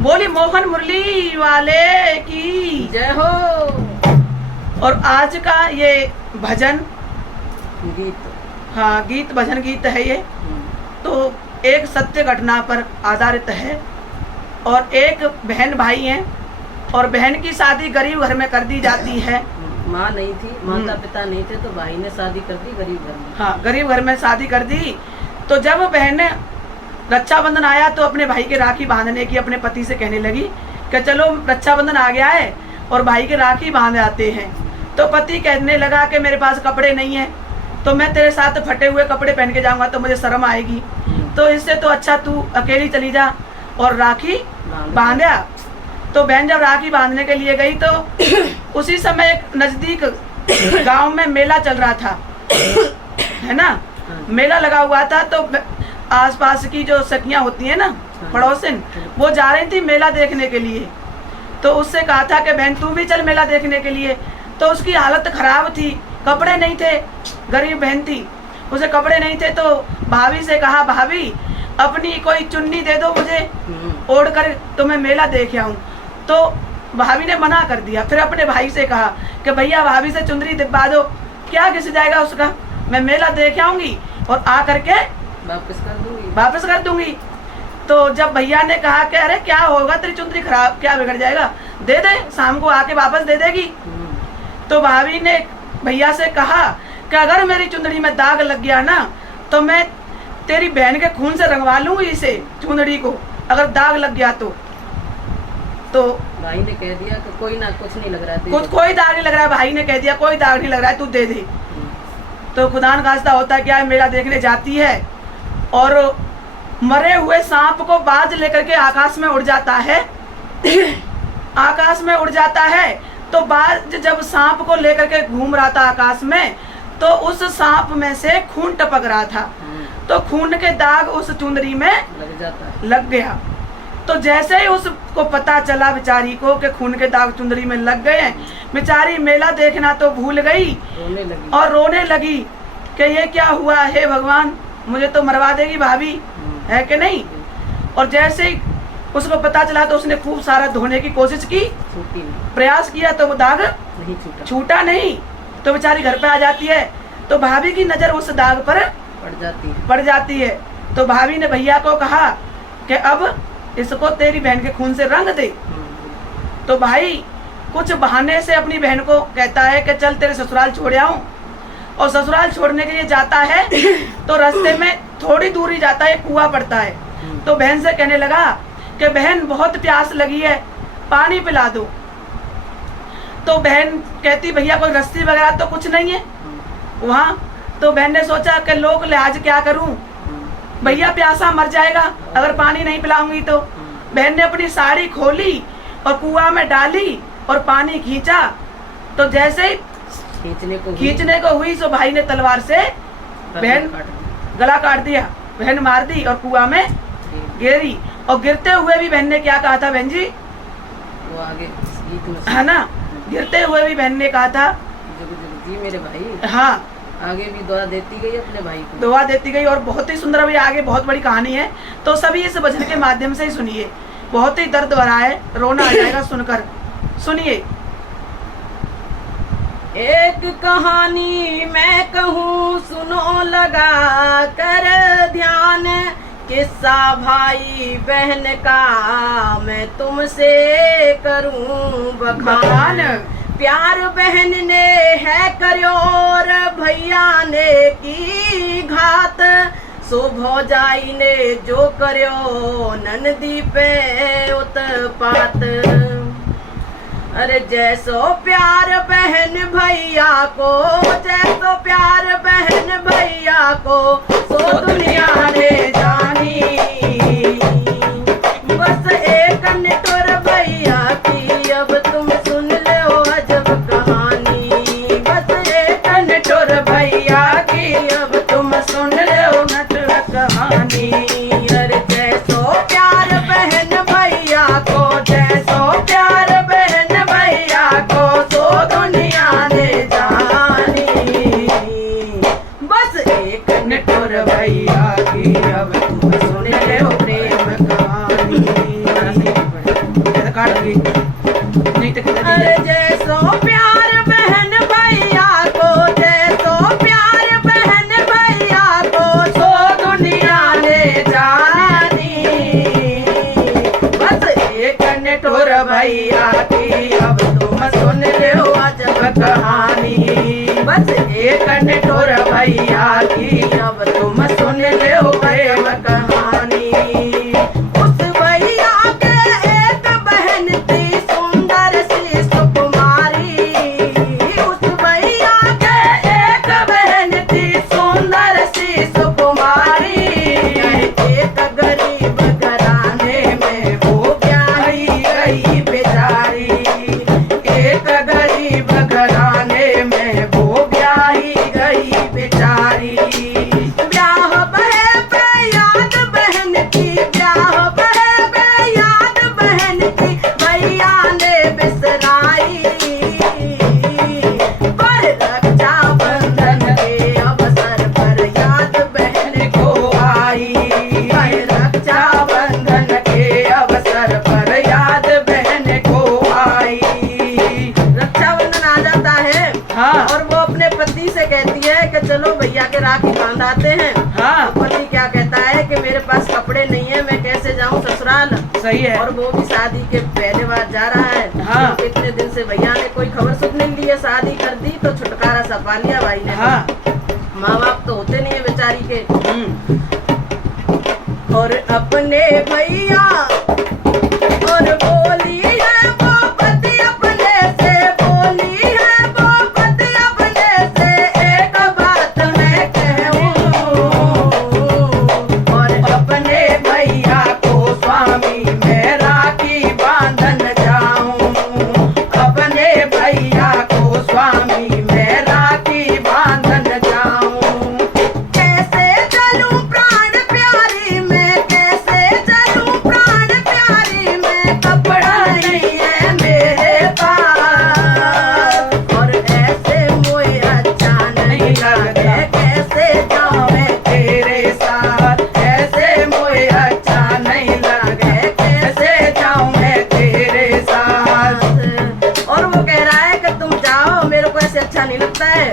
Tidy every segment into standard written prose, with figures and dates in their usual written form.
बोली मोहन मुरली वाले की जय हो। और आज का ये भजन गीत, हाँ गीत भजन गीत है ये, तो एक सत्य घटना पर आधारित है। और एक बहन भाई हैं और बहन की शादी गरीब घर में कर दी जाती है। माँ नहीं थी, माता पिता नहीं थे, तो भाई ने शादी कर दी गरीब घर में। हाँ गरीब घर में शादी कर दी। तो जब बहन ने रक्षाबंधन आया तो अपने भाई के राखी बांधने की अपने पति से कहने लगी कि चलो रक्षाबंधन आ गया है और भाई के राखी बांध आते हैं। तो पति कहने लगा कि मेरे पास कपड़े नहीं है, तो मैं तेरे साथ फटे हुए कपड़े पहन के जाऊंगा तो मुझे शर्म आएगी, तो इससे तो अच्छा तू अकेली चली जा और राखी बांधा। तो बहन जब राखी बांधने के लिए गई तो उसी समय एक नजदीक गांव में मेला चल रहा था, है ना, मेला लगा हुआ था। तो आसपास की जो सखियां होती है ना, पड़ोसिन, वो जा रही थी मेला देखने के लिए। तो उससे कहा था कि बहन तू भी चल मेला देखने के लिए। तो उसकी हालत खराब थी, कपड़े नहीं थे, गरीब बहन थी, उसे कपड़े नहीं थे। तो भाभी से कहा भाभी अपनी कोई चुन्नी दे दो मुझे, ओढ़ कर तो मैं मेला देख आऊं। तो भाभी ने मना कर दिया। फिर अपने भाई से कहा कि भैया भाभी से चुंदरी दिलवा दो, क्या घिस जाएगा उसका, मैं मेला देख आऊंगी और आ करके वापस कर दूंगी। तो जब भैया ने कहा कि अरे क्या होगा तेरी चुंदरी खराब, क्या बिगड़ जाएगा, दे दे, शाम को आके वापस दे देगी। तो भाभी ने भैया से कहा कि अगर मेरी चुंदड़ी में दाग लग गया ना तो मैं तेरी बहन के खून से रंगवा लूंगी इसे, चुंदड़ी को, अगर दाग लग गया तो भाई ने कह दिया कि कोई ना, कुछ नहीं लग रहा है, कोई दाग नहीं लग रहा है। भाई ने कह दिया कोई दाग नहीं लग रहा है, तू दे दे। तो खुदा न खास्ता होता क्या है, मेला देखने जाती है और मरे हुए सांप को बाज लेकर के आकाश में उड़ जाता है। आकाश में उड़ जाता है। तो बाज जब सांप को लेकर के घूम रहा था आकाश में, तो उस सांप में से खून टपक रहा था। तो खून के दाग उस चुंदरी में लग गया। तो जैसे ही उसको पता चला बेचारी को कि खून के दाग चुंदरी में लग गए हैं, बेचारी मेला देखना तो भूल गई और रोने लगी कि ये क्या हुआ है भगवान, मुझे तो मरवा देगी भाभी, है कि नहीं। और जैसे ही उसको पता चला तो उसने खूब सारा धोने की कोशिश की, प्रयास किया, तो वो दाग छूटा नहीं। तो बेचारी घर पे आ जाती है तो भाभी की नजर उस दाग पर पड़ जाती है। तो भाभी ने भैया को कहा कि अब इसको तेरी बहन के खून से रंग दे। तो भाई कुछ बहाने से अपनी बहन को कहता है कि चल तेरे ससुराल छोड़ आऊं। और ससुराल छोड़ने के लिए जाता है तो रास्ते में थोड़ी दूरी जाता है, कुआं पड़ता है। तो बहन से कहने लगा कि बहन बहुत प्यास लगी है, पानी पिला दो। तो बहन कहती भैया कोई रस्सी वगैरह तो कुछ नहीं है वहाँ। तो बहन ने सोचा कि लोग लिहाज क्या करूं, भैया प्यासा मर जाएगा अगर पानी नहीं पिलाऊंगी तो। बहन ने अपनी साड़ी खोली और कुआं में डाली और पानी खींचा। तो जैसे ही खींचने को हुई तो भाई ने तलवार से बहन गला काट दिया, बहन मार दी और कुआं में गिरी। और गिरते हुए भी बहन ने क्या कहा था बहन जी, वो आगे है ना, गिरते हुए भी बहन ने कहा था जी मेरे भाई, हाँ आगे भी दुआ देती गई अपने भाई को, दुआ देती गई। और बहुत ही सुंदर, अभी आगे बहुत बड़ी कहानी है, तो सभी इस भजन के माध्यम से ही सुनिए, बहुत ही दर्द भरा है, रोना आ जाएगा सुनकर। सुनिए। एक कहानी मैं कहूँ सुनो लगा कर ध्यान, किस्सा भाई बहन का मैं तुमसे करूँ बखान। प्यार बहन ने है करो और भैया ने की घात, सो भौजाई ने जो करो ननदी पे उत्पात। अरे जैसो प्यार बहन भैया को, जैसो प्यार बहन भैया को, सो दुनिया ने जानी। बस एक निठुर भैया की अब तुम सुन लो अजब कहानी। बस एक निठुर भैया की अब तुम सुन लो नटुर कहानी। अरे जैसो प्यार बहन भैया को, जैसो प्यार बहन भैया को, सो दुनिया ने जानी। बस एक निठुर भैया की अब तुम सुन लो प्रेम ऐसा काट दी नहीं तो कितने अरे जैसो प्यार बहन भैया को, जैसो प्यार बहन भैया को, सो दुनिया ने जानी। बस एक निठुर भैया की अब तुम सुन लो अजब कहानी। बस एक निठुर भैया की अब तुम सुन लो प्रेम कहानी। उस भैया के एक बहन थी सुंदर सी सुकुमारी। उस भैया के एक बहन थी सुंदर सी सुकुमारी। एक गरीब घराने में वो ब्याही गई बेचारी। एक गरीब घराने में वो ब्याही गई बेचारी। ब्याह बहे पे याद बहन की, ब्याह बहे पे याद बहन की, भैया ने बिसराई। पर रक्षा बंधन के अवसर पर याद बहन को आई। पर रक्षा बंधन के अवसर पर याद बहन को आई। रक्षाबंधन आ जाता है हाँ और वो अपने पति से कहती है कि चलो भैया के राखी बांधाते हैं। हाँ तो पति क्या कहता है कि मेरे पास कपड़े नहीं है, मैं कैसे जाऊं ससुराल। सही है। और वो भी शादी के पहले बार जा रहा है। हाँ। तो इतने दिन से भैया ने कोई खबर सुन नहीं ली है, शादी कर दी तो छुटकारा सा पा लिया भाई ने। हाँ माँ बाप तो होते नहीं है बेचारी के। हम्म। और अपने भैया और बोली है वो पति अपने से, बोली है वो पति अपने से, एक बात मैं कहूँ। और अपने भैया को स्वामी मैं राखी बांधन जाऊं। अपने भैया को स्वामी मैं राखी बांधन जाऊं। कैसे चलूं प्राण प्यारी में, कैसे चलूं प्राण प्यारी में, कपड़ा नहीं है मेरे पास। और ऐसे मुझे अच्छा नहीं लगे, कैसे जाऊं मैं तेरे साथ। ऐसे मुझे अच्छा नहीं लगे, कैसे जाऊं मैं तेरे साथ। और वो कह रहा है कि तुम जाओ, मेरे को ऐसे अच्छा नहीं लगता है।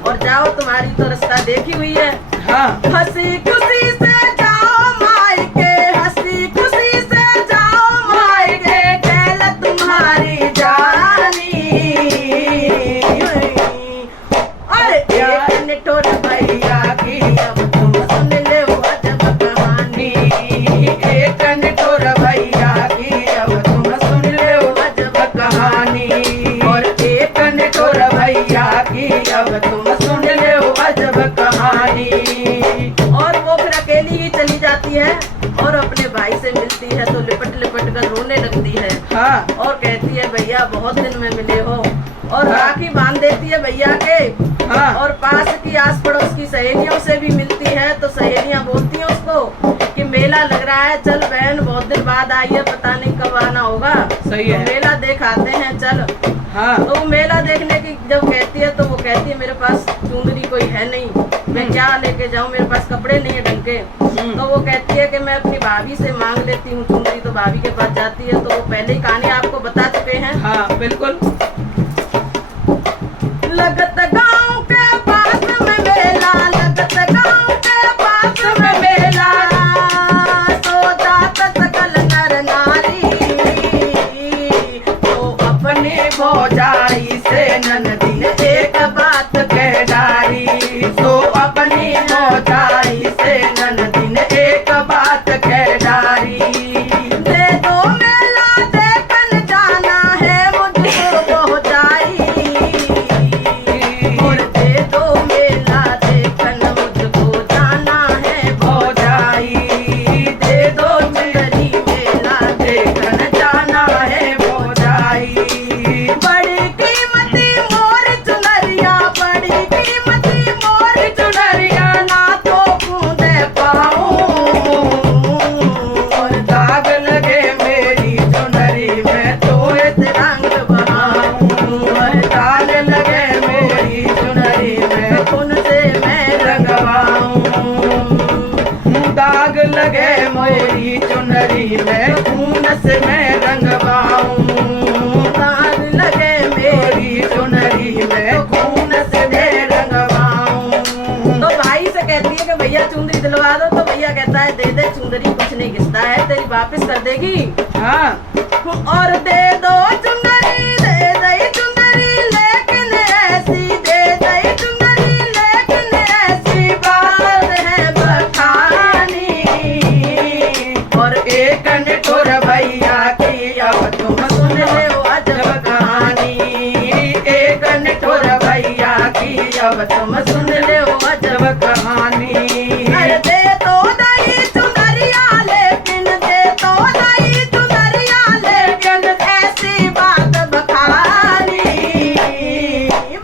और जाओ, तुम्हारी तो रास्ता देखी हुई है। हाँ हंसी खुशी से जाओ मायके, हंसी खुशी से जाओ मायके, कैल तुम्हारी जानी। और एक निठुर भैया की अब तुम सुन लो अजब कहानी। एक निठुर भैया की अब तुम सुन लो अजब कहानी। और एक निठुर भैया की अब तुम सुन लो अजब कहानी। और वो फिर अकेली ही चली जाती है और अपने भाई से मिलती है तो लिपट लिपट कर रोने लगती है। हाँ और कहती है भैया बहुत दिन में मिले हो। और राखी बांध देती है भैया के। हाँ और पास की आस पड़ोस की सहेलियों से भी मिलती है तो सहेलियां बोलती हैं उसको कि मेला लग रहा है, चल बहन बहुत दिन बाद आई है, पता नहीं कब आना होगा। सही है। तो मेला देख आते हैं चल। हाँ तो वो मेला देखने की जब कहती है तो वो कहती है मेरे पास चुंदरी कोई है नहीं, मैं क्या लेके जाऊं, मेरे पास कपड़े नहीं है ढंग के। तो वो कहती है कि मैं अपनी भाभी से मांग लेती हूँ चुंदरी। तो भाभी के पास जाती है तो वो पहले ही कहानी आपको बता चुके हैं। हाँ बिल्कुल। लगत गांव के पास में मेला, लगत गांव के पास में मेला, सोचा सकल नर नारी। तो अपने भौजाई से ननदी ने एक बात कह डारी। तो अपनी भौजाई से ननदी ने एक बात कह डारी। दे दो मेला देखन जाना है मुझको भौजाई। और दे दो मेला देखन मुझको जाना है भौजाई। दे दो चुंदरी मेला देखन जाना है भौजाई। बड़ी कीमती मोर वापस कर देगी। हाँ और दे दो चुंदरी, दे दई चुंदरी, लेकिन ऐसी दे दई चुंदरी, लेकिन ऐसी बात है बखानी। और एक निठुर भैया की अब तुम सुन लो अजब कहानी। एक निठुर भैया की अब तुम सुन लो अजब कहानी। अरे दे तो दई चुनरिया, लेकिन दे तो दई चुनरिया, लेकिन ऐसी बात बखानी।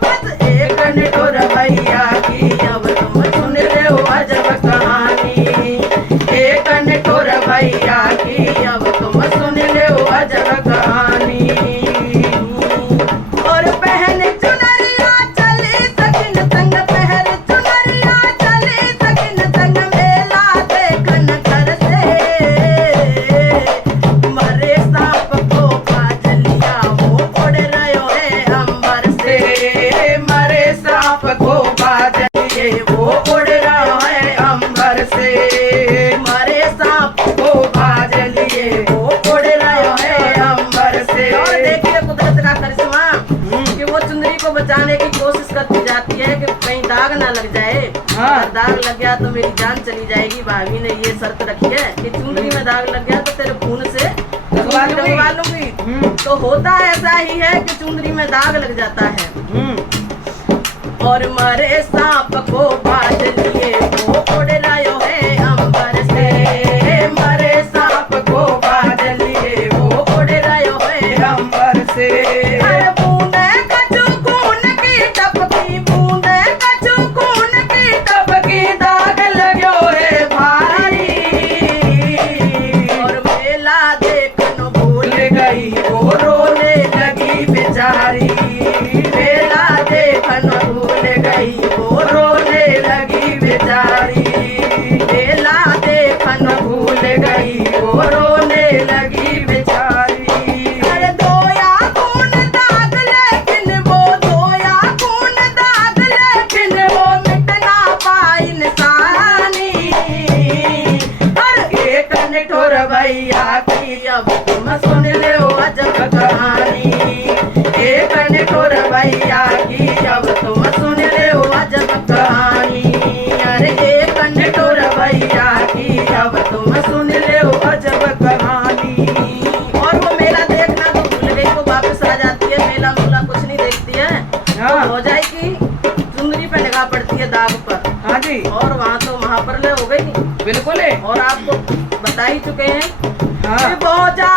बस एक निठुर भैया की अब तुम सुन लो अजब कहानी। एक निठुर भैया की अब तुम सुन लो अजब कहानी। और पहन चुनरिया चली सकिन संग, पहन चुनरिया चली सकिन संग, मेला देखन घर से। मरे सांप को काजलिया, वो उड़ रहो है अंबर से। मरे सांप को बाजलिए वो उड़ रहा है अंबर से। मरे सांप को बाजलिए वो उड़ रहा है अंबर से। और देखिए कुदरत का करिश्मा कि वो चुंदरी को बचाने की कोशिश करती जाती है कि कहीं दाग ना लग जाए। हाँ। अगर दाग लग गया तो मेरी जान चली जाएगी। भाभी ने ये शर्त रखी है कि चुंदरी में दाग लग गया तो तेरे खून से लगवा लूंगी। तो होता ऐसा ही है कि चुंदरी में दाग लग जाता है। और मरे सांप को बाज लिए वो उड़ रहो है अंबर से। मरे सांप को बाजलिए वो उड़ रहा है अंबर से। अरे बूंदे कछु खून की टपकी, बूंदे कछु खून की टपकी दाग लगो है भारी। और मेला देखन भूल गई वो रोने लगी बेचारी। मेला देखन भूल गई वो रोने लगी बेचारी। मेला देखन भूल गई वो रोने लगी बेचारी। अरे धोया खून दाग, लेकिन वो धोया खून दाग, लेकिन वो मिट ना पाई निशानी। और एक निठुर भैया की अब तुम सुन लो अजब कहानी। एक निठुर भैया की अब तुम सुन लो अजब कहानी। अरे एक निठुर भैया की अब तुम सुन लो अजब कहानी। और वो मेला देखना तो भूल गई, वो वापस आ जाती है। मेला मूला कुछ नहीं देखती है। हाँ। तो हो जाएगी चुंदरी पे निगाह पड़ती है दाग पर। हाँ जी और वहाँ तो महाप्रलय हो गई। बिल्कुल है। और आपको बता ही चुके हैं हाँ कि बोझा